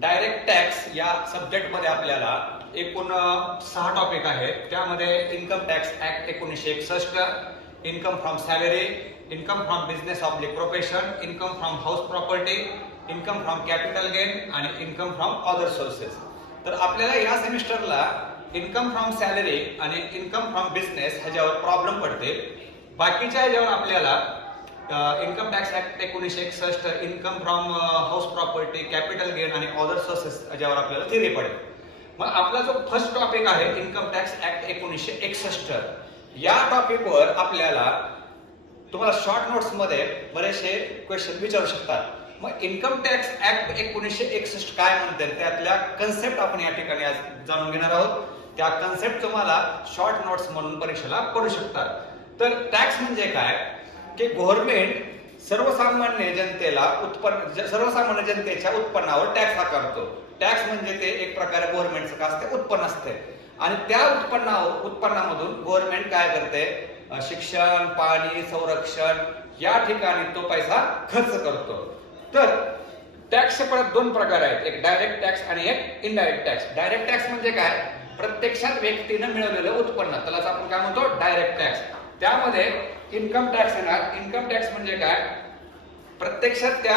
Direct tax या subject मध्ये आपल्याला एकूण 6 टॉपिक आहेत. त्यामध्ये income tax act 1961, income from salary, income from business oblique profession, income from house property, income from capital gain आणि income from other sources. तर आपल्याला या सेमिस्टरला इन्कम फ्रॉम सॅलरी आणि इन्कम फ्रॉम बिझनेस ह्याच्यावर प्रॉब्लेम पडते. बाकीच्या ह्याच्यावर आपल्याला income tax act 1961, income from house property, capital gain आणि अदर सोर्सेस ह्याच्यावर आपल्याला थिअरी पडेल. मग आपला जो फर्स्ट टॉपिक आहे इन्कम टॅक्स ऍक्ट 1961, या टॉपिकवर आपल्याला तुम्हाला शॉर्ट नोट्स मध्ये बरेचसे क्वेश्चन विचारू शकतात. मग इन्कम टॅक्स ऍक्ट 1961 काय म्हणते त्यातल्या कन्सेप्ट आपण या ठिकाणी आज जाणून घेणार आहोत. त्या कन्सेप्ट तुम्हाला शॉर्ट नोट्स म्हणून परीक्षेला पडू शकतात. तर टॅक्स म्हणजे काय की गव्हर्नमेंट सर्वसामान्य जनतेच्या उत्पन्नावर टॅक्स आकारतो. टॅक्स म्हणजे ते एक प्रकारे गव्हर्नमेंटचं का असते, उत्पन्न असते. आणि त्या उत्पन्नामधून गव्हर्नमेंट काय करते, शिक्षण, पाणी, संरक्षण या ठिकाणी तो पैसा खर्च करतो. तर टॅक्सचे परत 2 प्रकार आहेत, एक डायरेक्ट टॅक्स आणि एक इनडायरेक्ट टॅक्स. डायरेक्ट टॅक्स म्हणजे काय, प्रत्यक्षात व्यक्तीनं मिळवलेलं उत्पन्न, त्यालाच आपण काय म्हणतो, डायरेक्ट टॅक्स. त्यामध्ये इन्कम टॅक्स येणार. इन्कम टॅक्स म्हणजे काय, प्रत्यक्षात त्या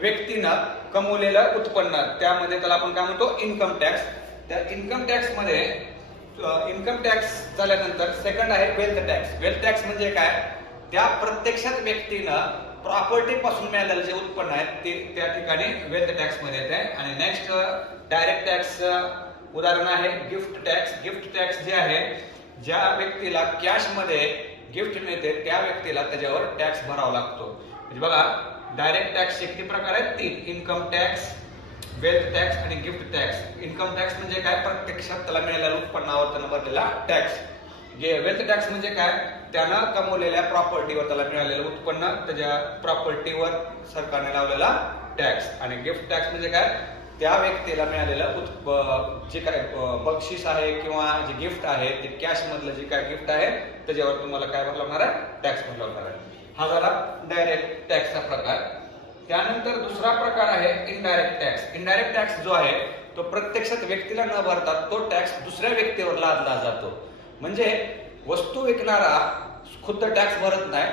व्यक्तीनं कमवलेलं उत्पन्न, त्यामध्ये त्याला आपण काय म्हणतो, इन्कम टॅक्स. त्या इन्कम टॅक्स मध्ये इन्कम टॅक्स झाल्यानंतर सेकंड आहे वेल्थ टॅक्स. वेल्थ टॅक्स म्हणजे काय, त्या प्रत्यक्षात व्यक्तीनं प्रॉपर्टी पासून मिळालेलं जे उत्पन्न आहे ते त्या ठिकाणी वेल्थ टॅक्स मध्ये येते. आणि नेक्स्ट डायरेक्ट टॅक्स उदाहरण आहे गिफ्ट टॅक्स. गिफ्ट टॅक्स जे आहे, ज्या व्यक्तीला कॅश मध्ये गिफ्ट मिळते त्या व्यक्तीला त्याच्यावर टॅक्स भरावा लागतो. म्हणजे बघा, डायरेक्ट टॅक्स किती प्रकार आहेत, 3. इन्कम टॅक्स, वेल्थ टॅक्स आणि गिफ्ट टॅक्स. इन्कम टॅक्स म्हणजे काय, प्रत्यक्षात त्याला मिळालेल्या उत्पन्नावर त्यानं भरलेला टॅक्स. वेल्थ टॅक्स म्हणजे काय, त्यानं कमवलेल्या प्रॉपर्टीवर त्याला मिळालेलं उत्पन्न, त्याच्या प्रॉपर्टीवर सरकारने लावलेला टॅक्स. आणि गिफ्ट टॅक्स म्हणजे काय, त्या व्यक्तीला मिळालेलं जे काय बक्षीस आहे किंवा जे गिफ्ट आहे ते कॅश मधलं जे काय गिफ्ट आहे त्याच्यावर तुम्हाला काय भरावं लागणार आहे, टॅक्स भरावा लागणार आहे. हा झाला डायरेक्ट टॅक्सचा प्रकार. त्यानंतर दुसरा प्रकार आहे इनडायरेक्ट टॅक्स. इनडायरेक्ट टॅक्स जो आहे तो प्रत्यक्षात व्यक्तीला न भरता तो टॅक्स दुसऱ्या व्यक्तीवर लादला जातो. म्हणजे वस्तू विकणारा खुद्द टॅक्स भरत नाही,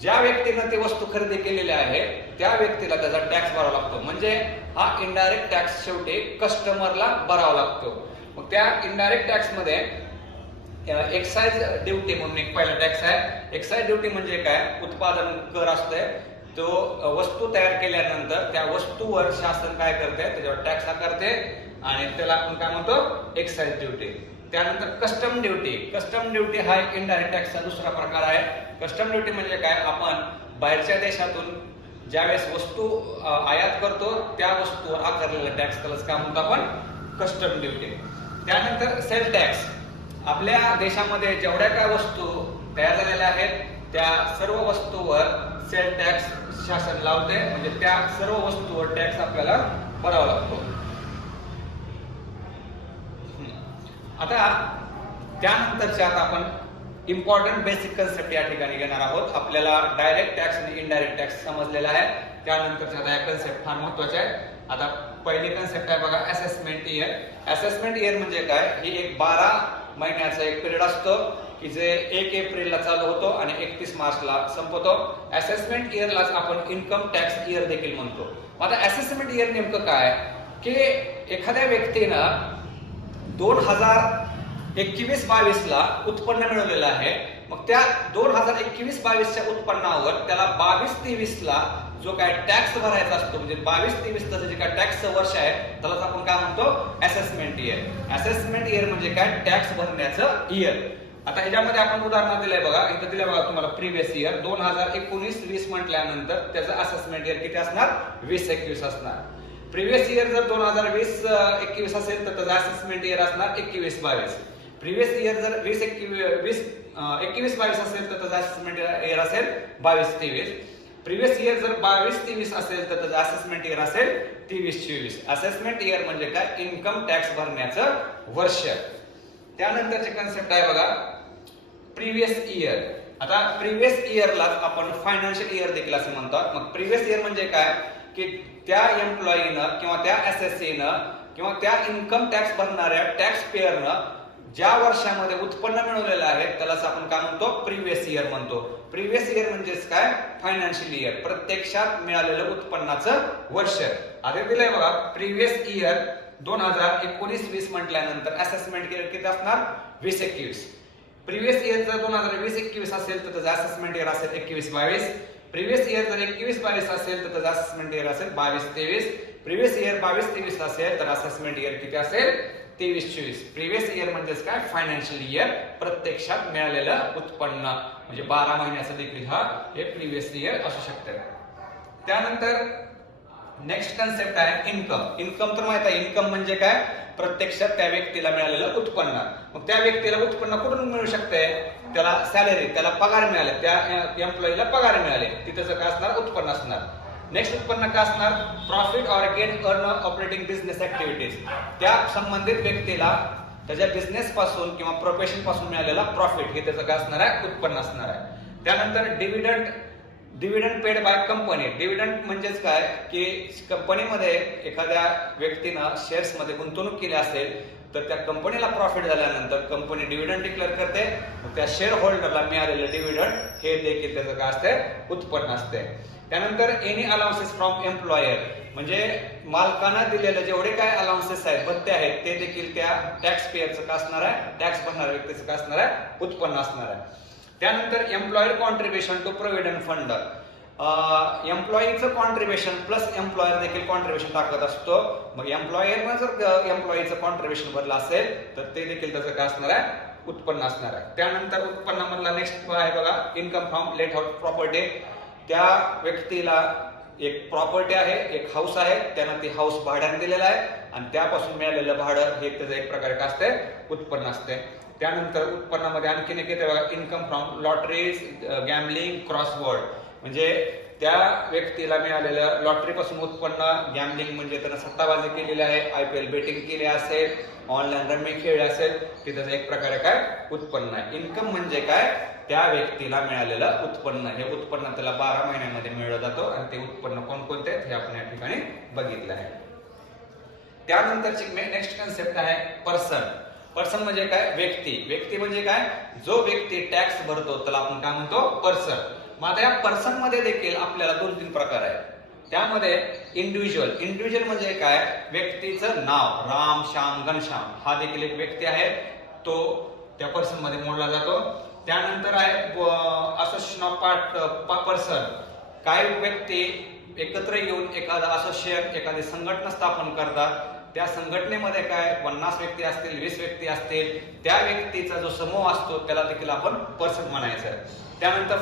ज्या व्यक्तीनं ती वस्तू खरेदी केलेली आहे त्या व्यक्तीला त्याचा टॅक्स भरावा लागतो. म्हणजे हा इनडायरेक्ट टॅक्स शेवटी कस्टमरला भरावा लागतो. मग त्या इनडायरेक्ट टॅक्स मध्ये एक्साइज ड्युटी म्हणून एक पहिला टॅक्स आहे. एक्साइज ड्युटी म्हणजे काय, उत्पादन कर असतोय, तो वस्तू तयार केल्यानंतर त्या वस्तूवर शासन काय करते, त्याच्यावर टॅक्स आकारते आणि त्याला आपण काय म्हणतो, एक्साइज ड्युटी. त्यानंतर कस्टम ड्युटी. कस्टम ड्युटी हा एक इनडायरेक्ट टॅक्सचा दुसरा प्रकार आहे. कस्टम ड्युटी म्हणजे काय, आपण बाहेरच्या देशातून ज्यावेळेस वस्तू आयात करतो त्या वस्तूवर आकारलेला टॅक्स, त्यालाच काय म्हणतो आपण, कस्टम ड्युटी. त्यानंतर सेल टॅक्स. आपल्या देशामध्ये जेवढ्या काय वस्तू तयार झालेल्या आहेत त्या सर्व वस्तूवर सेल टॅक्स शासन लावते. म्हणजे त्या सर्व वस्तूवर टॅक्स आपल्याला भरावा लागतो. आता त्यानंतरच्या आपण इम्पॉर्टंट बेसिक कन्सेप्ट या ठिकाणी घेणार आहोत. आपल्याला डायरेक्ट टॅक्स आणि इनडायरेक्ट टॅक्स समजलेला आहे. त्यानंतरच्या या कन्सेप्ट फार महत्वाचे आहे. आता पहिली कन्सेप्ट आहे बघा, असेसमेंट इयर. असेसमेंट इयर म्हणजे काय, ही एक 12 महिन्याचा एक पिरियड असतो की जे 1 एप्रिलला चालू होतो आणि 31 मार्चला संपतो. असेसमेंट इयरलाच आपण इन्कम टॅक्स इयर देखील म्हणतो. आता असेसमेंट इयर नेमकं काय की एखाद्या व्यक्तीनं 2021-22 ला उत्पन्न मिळवलेलं आहे. मग त्या 2021-22च्या उत्पन्नावर त्याला 22-23 ला जो काय टॅक्स भरायचा असतो, म्हणजे 22-23 जे काय टॅक्सचं वर्ष आहे त्यालाच आपण काय म्हणतो, असेसमेंट इयर. असेसमेंट इयर म्हणजे काय, टॅक्स भरण्याचं इयर. आता ह्याच्यामध्ये आपण उदाहरण दिलंय बघा, इथं दिलंय बघा तुम्हाला प्रिव्हियस इयर 2019-20 म्हटल्यानंतर त्याचं असेसमेंट इयर किती असणार, 20-21 असणार. प्रिव्हियस इयर जर 2020-21 असेल तर त्याचं असेसमेंट इयर असणार 21-22. प्रिव्हियस इयर जर 21-22 असेल तर त्याचं असेसमेंट इयर असेल 22-23. प्रिव्हियस इयर जर 22-23 असेल तर त्याचं असेसमेंट इयर असेल 23-24. असेसमेंट इयर म्हणजे काय, इन्कम टॅक्स भरण्याचं वर्ष. त्यानंतरचे कन्सेप्ट आहे बघा प्रिव्हियस इयर. आता प्रिव्हियस इयरलाच आपण फायनान्शियल इयर देखील असं म्हणतात. मग प्रिव्हियस इयर म्हणजे काय, की त्या एम्प्लॉईनं किंवा त्या एसएससीनं किंवा त्या इन्कम टॅक्स भरणाऱ्या टॅक्स पेअरनं ज्या वर्षामध्ये उत्पन्न मिळवलेलं आहे त्यालाच आपण काय म्हणतो, प्रिव्हियस इयर म्हणतो. प्रिव्हियस इयर म्हणजेच काय, फायनान्शियल इयर, प्रत्यक्षात मिळालेलं उत्पन्नाचं वर्ष. आता दिलंय बघा प्रिव्हियस इयर 2019-20 म्हटल्यानंतर असेसमेंट इयर किती असणार, 20-21. प्रिव्हियस इयर जर 2020-21 असेल तर त्याचं असेसमेंट इयर असेल 21-22. प्रिव्हियस इयर जर 21-22 असेल तर त्याचं असेसमेंट इयर असेल 22-23. प्रिव्हियस इयर 22-23 असेल तर असेसमेंट इयर किती असेल, 23-24. प्रिव्हियस इयर म्हणजेच काय, फायनान्शियल इयर, प्रत्यक्षात मिळालेलं उत्पन्न म्हणजे 12 महिन्याचा देखील हा हे प्रिव्हियस इयर असू शकते. त्यानंतर नेक्स्ट कन्सेप्ट आहे इन्कम. इन्कम तर माहित आहे, इन्कम म्हणजे काय, प्रत्यक्षात त्या व्यक्तीला मिळालेलं उत्पन्न. मग त्या व्यक्तीला उत्पन्न कुठून मिळू शकते, त्याला सॅलरी, त्याला पगार मिळाले, त्या एम्प्लॉईला पगार मिळाले, तिथं काय असणार, उत्पन्न असणार. नेक्स्ट उत्पन्न काय असणार, profit or gain earn operating business activities. त्या संबंधित व्यक्तीला त्याच्या बिझनेस पासून किंवा प्रोफेशन पासून मिळालेला प्रॉफिट हे त्याचं काय असणार आहे, उत्पन्न असणार आहे. त्यानंतर dividend paid by company. Dividend म्हणजेच काय की कंपनीमध्ये एखाद्या व्यक्तीनं शेअर्स मध्ये गुंतवणूक केली असेल तर त्या कंपनीला प्रॉफिट झाल्यानंतर कंपनी डिव्हिडंड डिक्लेअर करते, त्या शेअर होल्डरला मिळालेलं डिव्हिडंड हे देखील त्याचं काय असते, उत्पन्न असते. त्यानंतर एनी अलाउन्सेस फ्रॉम एम्प्लॉयर म्हणजे मालकांना दिलेले जेवढे काय अलाउन्सेस आहेत, भत्ते आहेत, ते देखील त्या टॅक्स पेअरचं काय असणार आहे, टॅक्स भरणाऱ्या व्यक्तीचं काय असणार आहे, उत्पन्न असणार आहे. त्यानंतर employer contribution to provident fund. एम्प्लॉईचं कॉन्ट्रीब्युशन प्लस एम्प्लॉयर देखील कॉन्ट्रीब्युशन टाकत असतो. मग एम्प्लॉयरनं जर एम्प्लॉईचं कॉन्ट्रीब्युशन भरलं असेल तर ते देखील त्याचं काय असणार आहे, उत्पन्न असणार आहे. त्यानंतर उत्पन्नामधला नेक्स्ट आहे बघा income from let house property. त्या व्यक्तीला एक प्रॉपर्टी आहे, एक हाऊस आहे, त्यानं ती हाऊस भाड्याने दिलेला आहे आणि त्यापासून मिळालेलं भाडं हे त्याचं एक प्रकारे काय असते, उत्पन्न असते. त्यानंतर उत्पन्नामध्ये आणखीन एक येते बघा income from lotteries, gambling, crossword. म्हणजे त्या व्यक्तीला मिळालेलं लॉटरी पासून उत्पन्न, गॅमलिंग म्हणजे त्यानं सट्टाबाजी केलेली आहे, IPL बेटिंग केली असेल, ऑनलाईन रमी खेळले असेल, की त्याचं एक प्रकारे काय उत्पन्न आहे. इन्कम म्हणजे काय, त्या व्यक्तीला मिळालेलं उत्पन्न. हे उत्पन्न त्याला 12 महिन्यामध्ये मिळलं जातो आणि ते उत्पन्न कोणकोणते हे आपण या ठिकाणी बघितलं आहे. त्यानंतरची नेक्स्ट कन्सेप्ट आहे पर्सन. पर्सन म्हणजे काय, व्यक्ती. व्यक्ती म्हणजे काय, जो व्यक्ती टॅक्स भरतो त्याला आपण काय म्हणतो, पर्सन. मग या पर्सन मध्ये देखील आपल्याला 2-3 प्रकार आहेत. त्यामध्ये इंडिव्हिज्युअल म्हणजे काय, व्यक्तीचं नाव, राम, श्याम, घनश्याम हा देखील एक व्यक्ती आहे, तो त्या पर्सन मध्ये मोडला जातो. त्यानंतर आहे असोसिएशन ऑफ पर्सन. काही व्यक्ती एकत्र येऊन एखादा असोसिएशन, एखादी संघटना स्थापन करतात. त्या संघटनेमध्ये काय 50 व्यक्ती असतील, 20 व्यक्ती असतील, त्या व्यक्तीचा जो समूह असतो त्याला देखील आपण पर्सन म्हणायचं. त्यानंतर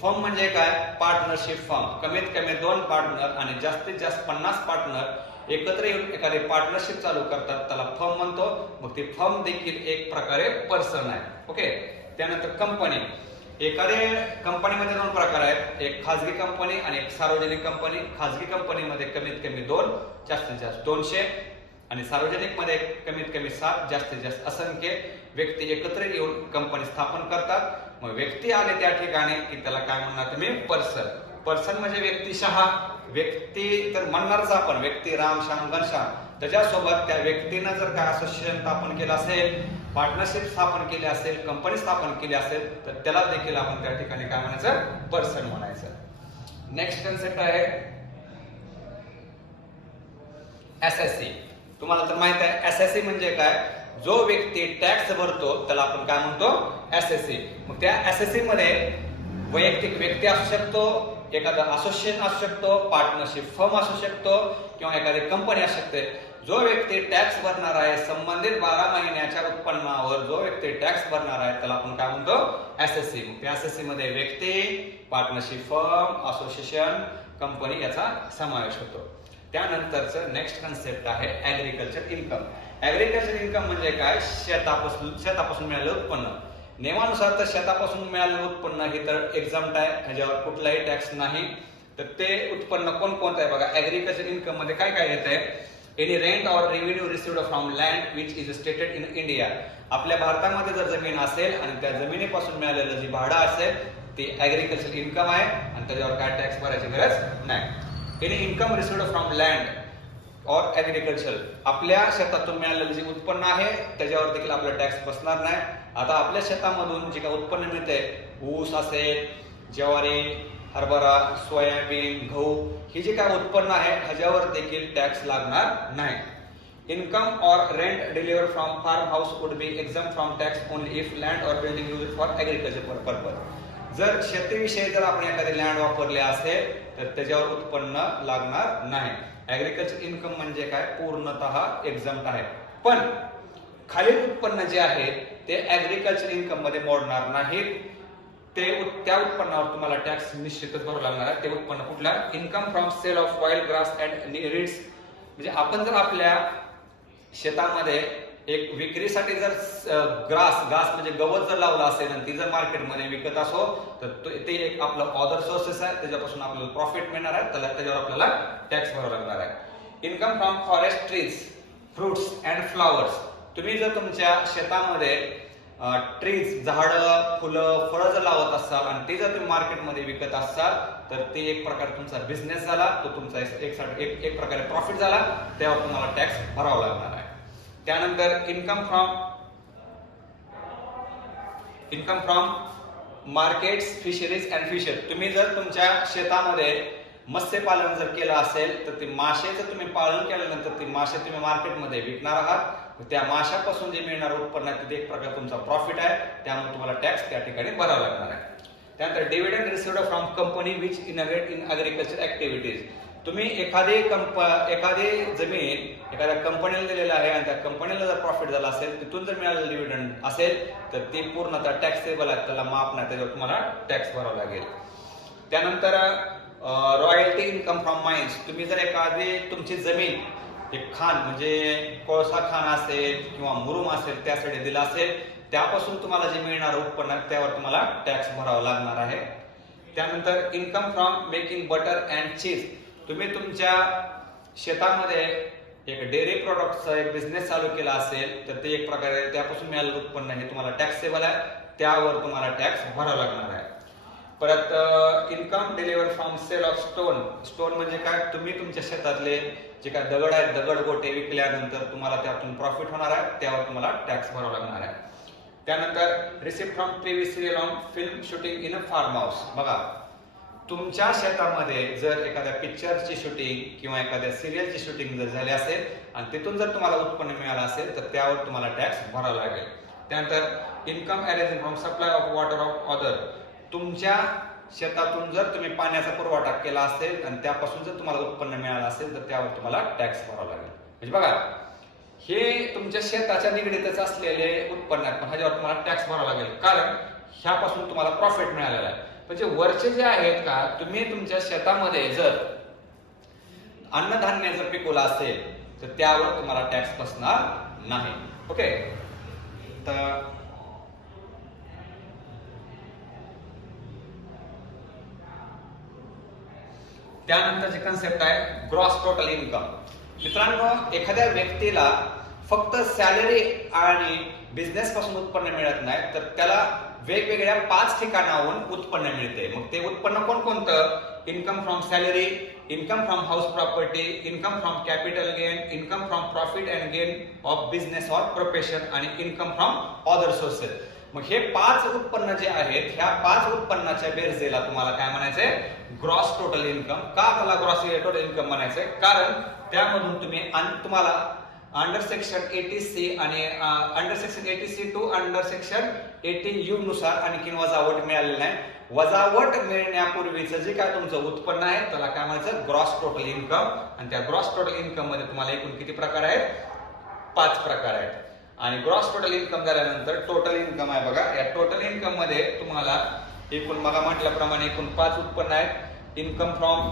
फर्म म्हणजे काय, पार्टनरशिप फर्म. कमीत कमी 2 पार्टनर आणि जास्तीत जास्त 50 पार्टनर एकत्र येऊन एखादी पार्टनरशिप चालू करतात, त्याला फर्म म्हणतो. मग ती फर्म देखील एक प्रकारे पर्सन आहे. ओके. त्यानंतर कंपनी. एखाद्या कंपनीमध्ये 2 प्रकार आहेत, एक खाजगी कंपनी आणि एक सार्वजनिक कंपनी. खाजगी कंपनीमध्ये कमीत कमी 2, जास्तीत जास्त 200 आणि सार्वजनिक मध्ये कमीत कमी 7, जास्तीत जास्त असंख्य व्यक्ती एकत्र येऊन कंपनी स्थापन करतात. मग व्यक्ती आले त्या ठिकाणी की त्याला काय म्हणणार तुम्ही, पर्सन. पर्सन म्हणजे व्यक्तिशः. व्यक्ती तर म्हणणारच आपण, व्यक्ती राम, श्याम, घनश्याम. त्याच्यासोबत त्या व्यक्तीनं जर काय असोसिएशन स्थापन केलं असेल, पार्टनरशिप स्थापन केली असेल, कंपनी स्थापन केली असेल तर त्याला देखील आपण त्या ठिकाणी काय म्हणायचं, पर्सन म्हणायचं. नेक्स्ट कन्सेप्ट आहे एसएससी. तुम्हाला तर माहित आहे एसएससी म्हणजे काय, जो व्यक्ती टॅक्स भरतो त्याला आपण काय म्हणतो, एसएससी. मग त्या एसएससी मध्ये वैयक्तिक व्यक्ती असू शकतो, एखादा असोसिएशन असू शकतो, पार्टनरशिप फर्म असू शकतो किंवा एखादी कंपनी असू शकते. जो व्यक्ती टॅक्स भरणार आहे, संबंधित 12 महिन्याच्या उत्पन्नावर जो व्यक्ती टॅक्स भरणार आहे त्याला आपण काय म्हणतो, एसएससी. त्या एसएससी मध्ये व्यक्ती, पार्टनरशिप फर्म, असोसिएशन, कंपनी याचा समावेश होतो. त्यानंतरचं नेक्स्ट कन्सेप्ट आहे ऍग्रिकल्चर इन्कम. ऍग्रिकल्चर इन्कम म्हणजे काय, शेतापासून मिळालेलं उत्पन्न. नियमानुसार तर शेतापासून मिळालेलं उत्पन्न हे तर एक्झाम्प्ट आहे, ह्याच्यावर कुठलाही टॅक्स नाही. तर ते उत्पन्न कोणतं आहे बघा, ऍग्रिकल्चर इन्कम मध्ये काय काय येत आहे, any rent or revenue received from land which is stated in India. आपल्या भारतामध्ये जर जमीन असेल आणि त्या जमिनीपासून मिळालेलं जी भाडं असेल ती ऍग्रिकल्चर इन्कम आहे आणि त्याच्यावर काय टॅक्स भरायची गरज नाही. Any income received from land और ऍग्रिकल्चर, आपल्या शेतातून मिळालेलं जे उत्पन्न आहे त्याच्यावर देखील आपला टॅक्स बसणार नाही. आता आपल्या शेतामधून जे काही उत्पन्न मिळते, ऊस असेल, ज्वारी, हरभरा, सोयाबीन, गहू, हे जे काय उत्पन्न आहे ह्याच्यावर देखील टॅक्स लागणार नाही. Income or rent delivered from farm house would be exempt from tax only if land or building used for agriculture purpose. जर शेतीविषयी जर आपण एखादी लँड वापरली असेल तर त्याच्यावर उत्पन्न लागणार नाही. ऍग्रिकल्चर इन्कम म्हणजे काय, पूर्णतः एक्झम्प्ट आहे. पण खालील उत्पन्न जे आहे ते ऍग्रिकल्चर इन्कम मध्ये मोडणार नाहीत. त्या उत्पन्नावर तुम्हाला टॅक्स निश्चितच भरावा लागणार आहे. ते उत्पन्न कुठला, income from sale of wild grass and reeds, म्हणजे आपण जर आपल्या शेतामध्ये एक विक्रीसाठी जर घास म्हणजे गवत जर लावलं असेल आणि ती जर मार्केटमध्ये विकत असो तर ते एक आपलं अदर सोर्सेस आहे, त्याच्यापासून आपल्याला प्रॉफिट मिळणार आहे, त्याच्यावर आपल्याला टॅक्स भरावा लागणार आहे. Income from forest trees, fruits and flowers, तुम्ही जर तुमच्या शेतामध्ये ट्रीज, झाडं, फुलं, फळं जर लावत असाल आणि ते जर तुम्ही मार्केटमध्ये विकत असाल तर ते एक प्रकारे तुमचा बिझनेस झाला, तो तुमचा एक प्रकारे प्रॉफिट झाला, त्यावर तुम्हाला टॅक्स भरावा लागणार आहे. त्यानंतर income from markets, fisheries and fisher, तुम्ही जर तुमच्या शेतामध्ये मत्स्यपालन जर केलं असेल तर ते माशाचं तुम्ही पालन केल्यानंतर ते मासे तुम्ही मार्केटमध्ये विकणार आहात, त्या माशापासून जे मिळणार उत्पन्न आहे ते एक प्रकार तुमचा प्रॉफिट आहे, त्यामुळे तुम्हाला टॅक्स त्या ठिकाणी भरावा लागणार आहे. त्यानंतर dividend received from company which innovate in agriculture activities, तुम्ही एखादी जमीन एखाद्या कंपनीला दिलेला आहे आणि त्या कंपनीला जर प्रॉफिट झाला असेल, तिथून जर मिळालेलं डिव्हिडंड असेल तर ते पूर्णतः टॅक्सेबल आहे, त्याला माफ नाही, त्याच्यावर तुम्हाला टॅक्स भरावा लागेल. त्यानंतर रॉयल्टी इन्कम फ्रॉम माइन्स, तुम्ही जर एखादी तुमची जमीन एक खान म्हणजे कोळसा खान असेल किंवा मुरुम असेल त्यासाठी दिला असेल, त्यापासून तुम्हाला जे मिळणार उत्पन्न त्यावर तुम्हाला टॅक्स भरावा लागणार आहे. त्यानंतर income from making butter and cheese, तुम्ही तुमच्या शेतामध्ये एक डेअरी प्रोडक्टचा एक बिझनेस चालू केला असेल तर ते एक प्रकारे त्यापासून मिळालेलं उत्पन्न हे तुम्हाला टॅक्सेबल आहे, त्यावर तुम्हाला टॅक्स भरावा लागणार आहे. परत income delivered from sale of stone म्हणजे काय, तुम्ही तुमच्या शेतातले जे काय दगड आहेत, दगड गोटे विकल्यानंतर तुम्हाला त्यातून प्रॉफिट होणार आहे, त्यावर तुम्हाला टॅक्स भरावा लागणार आहे. त्यानंतर receipt from previous year on film shooting in a farm house, बघा तुमच्या शेतामध्ये जर एखाद्या पिक्चरची शूटिंग किंवा एखाद्या सिरियलची शूटिंग जर झाली असेल आणि तिथून जर तुम्हाला उत्पन्न मिळालं असेल तर त्यावर तुम्हाला टॅक्स भरावा लागेल. त्यानंतर income arrange from supply of water of other, तुमच्या शेतातून जर तुम्ही पाण्याचा पुरवठा केला असेल आणि त्यापासून जर तुम्हाला उत्पन्न मिळालं असेल तर त्यावर तुम्हाला टॅक्स भरावा लागेल. म्हणजे बघा हे तुमच्या शेताच्या निगडीतच असलेले उत्पन्न आहे, पण ह्याच्यावर तुम्हाला टॅक्स भरावा लागेल, कारण ह्यापासून तुम्हाला प्रॉफिट मिळालेला आहे. म्हणजे वरचे जे आहेत का, तुम्ही तुमच्या शेतामध्ये जर अन्नधान्य जर पिकवलं असेल तर त्यावर तुम्हाला टॅक्स बसणार नाही. ओके, तर त्यानंतरची कन्सेप्ट आहे ग्रॉस टोटल इन्कम. मित्रांनो, एखाद्या व्यक्तीला फक्त सॅलरी आणि बिझनेस पासून उत्पन्न मिळत नाही तर त्याला वेगवेगळ्या 5 ठिकाणाहून उत्पन्न मिळते. मग ते उत्पन्न कोणकोणतं, income from salary, income from house property, income from capital gain, income from profit and gain of business or profession आणि इन्कम फ्रॉम अदर सोर्सेस. मग हे 5 उत्पन्न जे आहेत, ह्या 5 उत्पन्नाच्या बेरजेला तुम्हाला काय म्हणायचंय, ग्रॉस टोटल इन्कम. का त्याला ग्रॉस टोटल इन्कम म्हणायचंय, कारण त्यामधून तुम्हाला अंडर सेक्शन 80C आणि under section 80C to under section 80U नुसार आणखी वजावट मिळालेली नाही. वजावट मिळण्यापूर्वीचं जे काय तुमचं उत्पन्न आहे त्याला काय म्हणायचं, ग्रॉस टोटल इन्कम. आणि त्या ग्रॉस टोटल इन्कम मध्ये तुम्हाला एकूण किती प्रकार आहेत, 5 प्रकार आहेत. आणि ग्रॉस टोटल इन्कम झाल्यानंतर टोटल इन्कम आहे. बघा या टोटल इन्कम मध्ये तुम्हाला एकूण मगा म्हटल्याप्रमाणे एकूण 5 उत्पन्न आहेत. Income from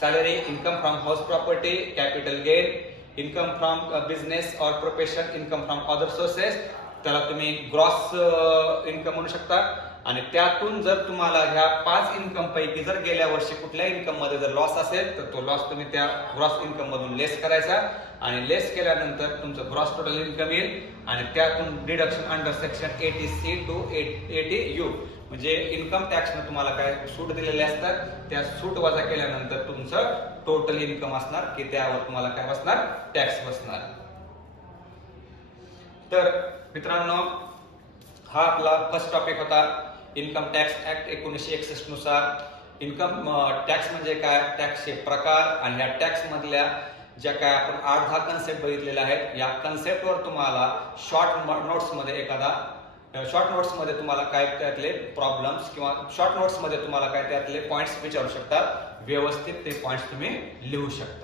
salary, income from house property, capital gain, income from business or profession, income from other sources, त्याला तुम्ही ग्रॉस इन्कम म्हणू शकता. आणि त्यातून जर तुम्हाला ह्या 5 इन्कम पैकी जर गेल्या वर्षी कुठल्या इन्कम मध्ये जर लॉस असेल तर तो लॉस तुम्ही त्या ग्रॉस इन्कम मधून लेस करायचा आणि लेस केल्यानंतर तुमचं ग्रॉस टोटल इन्कम येईल आणि त्यातून deduction under section 80C to 80U म्हणजे इन्कम टॅक्सने तुम्हाला काय सूट दिलेले असतात, त्या सूट वजा केल्यानंतर तुमचं टोटल इन्कम असणार की त्यावर तुम्हाला काय बसणार, टॅक्स बसणार. तर मित्रांनो, हा आपला फर्स्ट टॉपिक होता इन्कम टॅक्स ऍक्ट 1961 नुसार. इन्कम टॅक्स म्हणजे काय, टॅक्सचे प्रकार आणि या टॅक्स मधल्या ज्या काय आपण 8-10 कन्सेप्ट बघितलेल्या आहेत, या कन्सेप्टवर तुम्हाला शॉर्ट नोट्स मध्ये तुम्हाला काय त्यातले प्रॉब्लेम्स किंवा शॉर्ट नोट्स मध्ये तुम्हाला काय त्यातले पॉइंट्स विचारू शकतात, व्यवस्थित ते पॉइंट्स तुम्ही लिहू शकता.